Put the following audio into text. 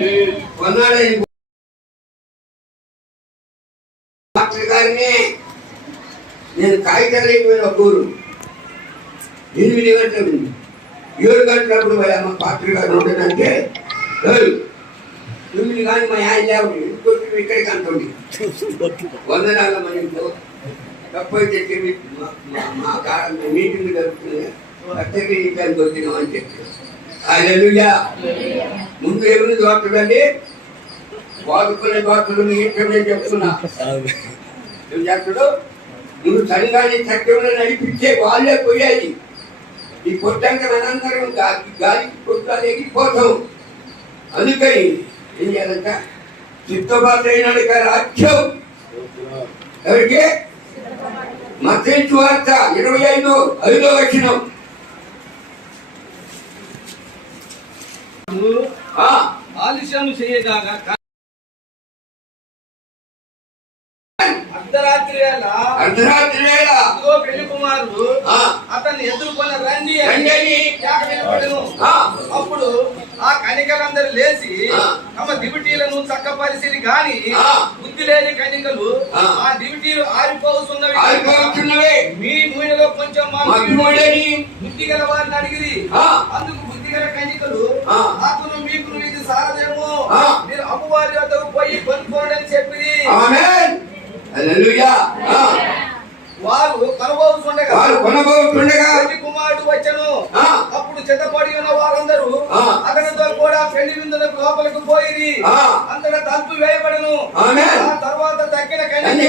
కొన్నాడని డాక్టర్ గారిని నేను కాగితాలు అయిపోయిన ఊరు ఎనిమిది గంటలు ఏడు గంటలప్పుడు పోయి అమ్మ డాక్టర్ గారు ఉంటుందంటే "ఏయ్, తొమ్మిది కానీ మా ఆయన లేవు ఇంకొచ్చి ఇక్కడికి అంటుంది. వందనాల మన ఇంట్లో తప్పైతే చెప్పి మా- మా- మీటింగ్ జరుగుతుంది. అత్తకి ఇక్కడికి వచ్చినాం అని చెప్పి. అలెలుయా ముందు ఎవరిని దోస్తుందండి వాడుకునే దోస్తులు మీ చెప్తున్నా. ఏం చేస్తాడు నువ్వు సంఘాన్ని చక్రంలో నడిపించే వాళ్ళే పోయాయి. ఈ కొట్టంగా అనంతరం గాలికి కొట్టాలి పోతాం అందుకని ఏం చేయాలంట? చిత్తబాదైనాడు రాజ్యం ఎవరికి? మతేంచు వార్త ఇరవై ఐదు ఐదో వచ్చినాం ఆలస్యం చేయగాక అర్ధరాత్రి వేళ అర్ధరాత్రి వేళ. ఇదిగో పెళ్ళి కుమారుడు అతన్ని ఎదుర్కొన్న రండి అప్పుడు ఆ కనికలందరూ లేచి. తమ దివిటీలను చక్కపరిచిరి గాని ఆ. బుద్ధి లేని కనికలు ఆ. దివిటీలు ఆరిపోతున్నవి. ఆరిపోతున్నవే. మీ మూడలో కొంచెం బుద్ధి గల వారిని అడిగిరి. అందుకు గల కన్యకలు. నాకును మీకును ఇది సారదేమో ఆ. మీరు అమ్మవారి వద్దకు పోయి కొనుక్కోండి అని ఆ, వారు కనబోతుండగా వారు కొనబోతుండగా పెళ్ళి కుమారుడు వచ్చను. అప్పుడు చెత్తపడి ఉన్న వారందరూ. అతనితో కూడా పెళ్ళి విందులకు లోపలికి పోయి. అంతటా తలుపు వేయబడను ఆమేన్